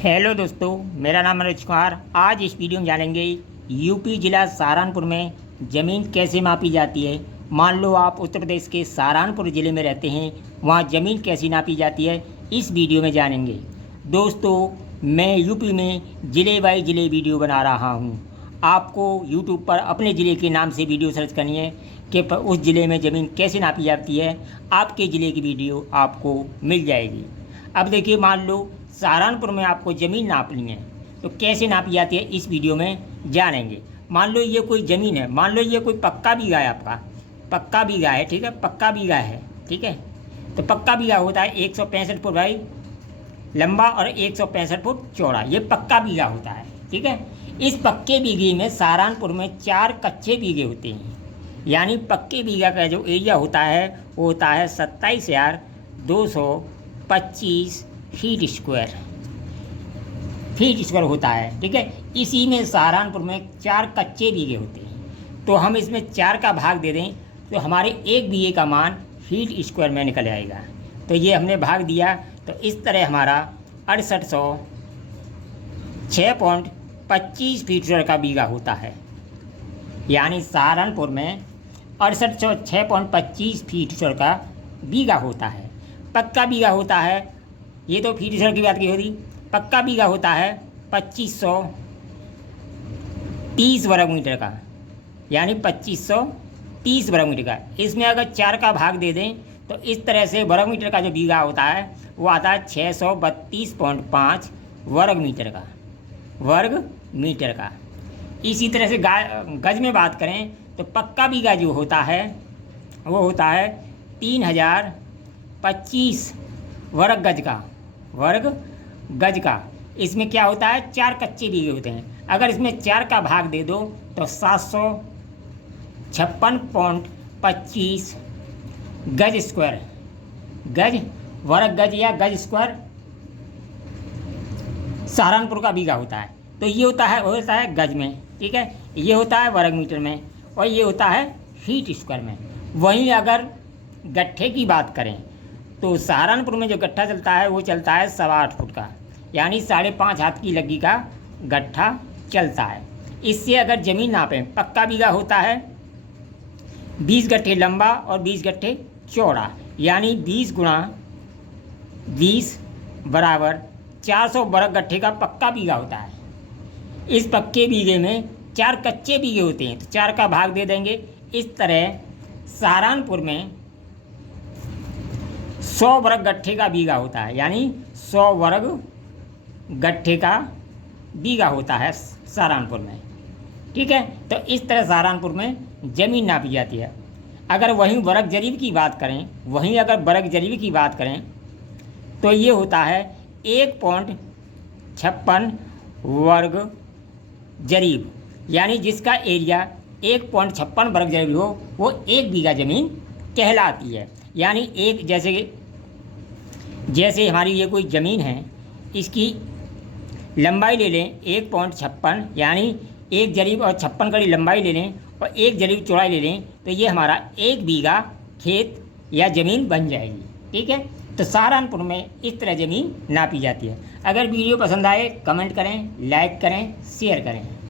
Hello दोस्तों, मेरा नाम मनोज कुमार। आज इस वीडियो में जानेंगे यूपी ज़िला सहारनपुर में ज़मीन कैसे मापी जाती है। मान लो आप उत्तर प्रदेश के सहारनपुर ज़िले में रहते हैं, वहाँ ज़मीन कैसी नापी जाती है, इस वीडियो में जानेंगे। दोस्तों, मैं यूपी में ज़िले बाई ज़िले वीडियो बना रहा हूँ। आपको यूट्यूब पर अपने ज़िले के नाम से वीडियो सर्च करनी है कि उस ज़िले में ज़मीन कैसे नापी जाती है। आपके ज़िले की वीडियो आपको मिल जाएगी। अब देखिए, मान लो सहारनपुर में आपको ज़मीन नापनी है, तो कैसे नापी जाती है इस वीडियो में जानेंगे। मान लो ये कोई ज़मीन है, मान लो ये कोई पक्का बीघा है, आपका पक्का बीघा है, ठीक है, पक्का बीघा है, ठीक है। तो पक्का बीघा होता है 165 फुट भाई लंबा और 165 फुट चौड़ा, ये पक्का बीघा होता है, ठीक है। इस पक्के बीघे में सहारनपुर में 4 कच्चे बीघे होते हैं, यानी पक्के बीघा का जो एरिया होता है वो होता है 27,225 फीट स्क्वायर होता है, ठीक है। इसी में सहारनपुर में 4 कच्चे बीघे होते हैं, तो हम इसमें 4 का भाग दे दें तो हमारे 1 बीघे का मान फीट स्क्वायर में निकल आएगा। तो ये हमने भाग दिया, तो इस तरह हमारा 6806.25 फीट स्क्वायर का बीघा होता है। यानी सहारनपुर में 6806.25 फीट स्क्वायर का बीघा होता है। पक्का बीघा होता है, ये तो फीट स्क्वायर की बात की होती, पक्का बीघा होता है 2530 वर्ग मीटर का, यानी 2530 वर्ग मीटर का। इसमें अगर 4 का भाग दे दें तो इस तरह से वर्ग मीटर का जो बीघा होता है वो आता है 632.5 वर्ग मीटर का। इसी तरह से गज में बात करें तो पक्का बीघा जो होता है वो होता है 3025 वर्ग गज का। इसमें क्या होता है, 4 कच्चे बीघे होते हैं। अगर इसमें 4 का भाग दे दो तो 756.25 गज स्क्वायर, वर्ग गज या गज स्क्वायर सहारनपुर का बीघा होता है। तो ये होता है गज में, ठीक है, ये होता है वर्ग मीटर में और ये होता है फीट स्क्वायर में। वहीं अगर गट्ठे की बात करें तो सहारनपुर में जो गट्ठा चलता है वो चलता है 8.25 फुट का, यानी 5.5 हाथ की लग्गी का गट्ठा चलता है। इससे अगर ज़मीन नापें, पक्का बीघा होता है 20 गट्ठे लंबा और 20 गट्ठे चौड़ा, यानी 20 गुणा 20 बराबर 400 वर्ग गट्ठे का पक्का बीघा होता है। इस पक्के बीघे में 4 कच्चे बीघे होते हैं, तो 4 का भाग दे देंगे। इस तरह सहारनपुर में 100 वर्ग गट्ठे का बीघा होता है, यानी 100 वर्ग गट्ठे का बीघा होता है सहारनपुर में, ठीक है। तो इस तरह सहारनपुर में ज़मीन नापी जाती है। अगर वहीं वर्ग जरीब की बात करें तो ये होता है 1.56 वर्ग जरीब, यानी जिसका एरिया 1.56 वर्ग जरीब हो वो 1 बीघा ज़मीन कहलाती है। यानी एक जैसे हमारी ये कोई ज़मीन है, इसकी लंबाई ले लें 1.56, यानी 1 जरीब और 56 कड़ी लंबाई ले लें और 1 जरीब चौड़ाई ले लें, तो ये हमारा 1 बीघा खेत या ज़मीन बन जाएगी, ठीक है। तो सहारनपुर में इस तरह ज़मीन नापी जाती है। अगर वीडियो पसंद आए कमेंट करें, लाइक करें, शेयर करें।